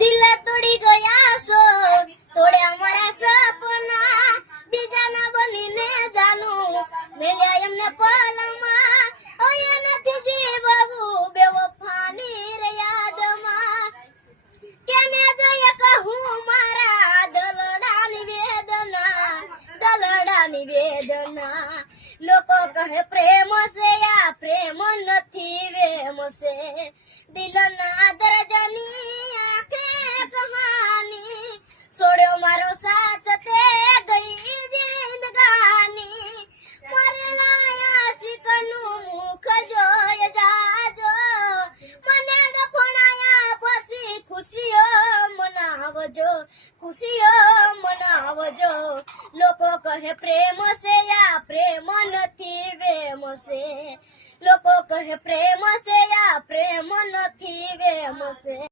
દિલ તોડી ગયા છો, તોડે અમારા સપના, બીજાના બનીને જાનું મેલ્યા એમને પલમાં, ઓય નથી જીવવું બેવફાની રે યાદમાં, કેને જોઈએ કહું મારા દલડાની વેદના, લોકો કહે પ્રેમ છે આ પ્રેમ નથી વેમ છે, દિલના દર્દની આંખે કહાની, છોડ્યો મારો સાથ તે ગઈ જિંદગાની, મરેલા આશિકનું મુખ જોઈ જાજો, મને ડફણાયા પછી ખુશીઓ મનાવજો, લોકો કહે પ્રેમ છે આ પ્રેમ નથી વેમ છે, લોકો કહે પ્રેમ છે આ પ્રેમ નથી વેમ છે.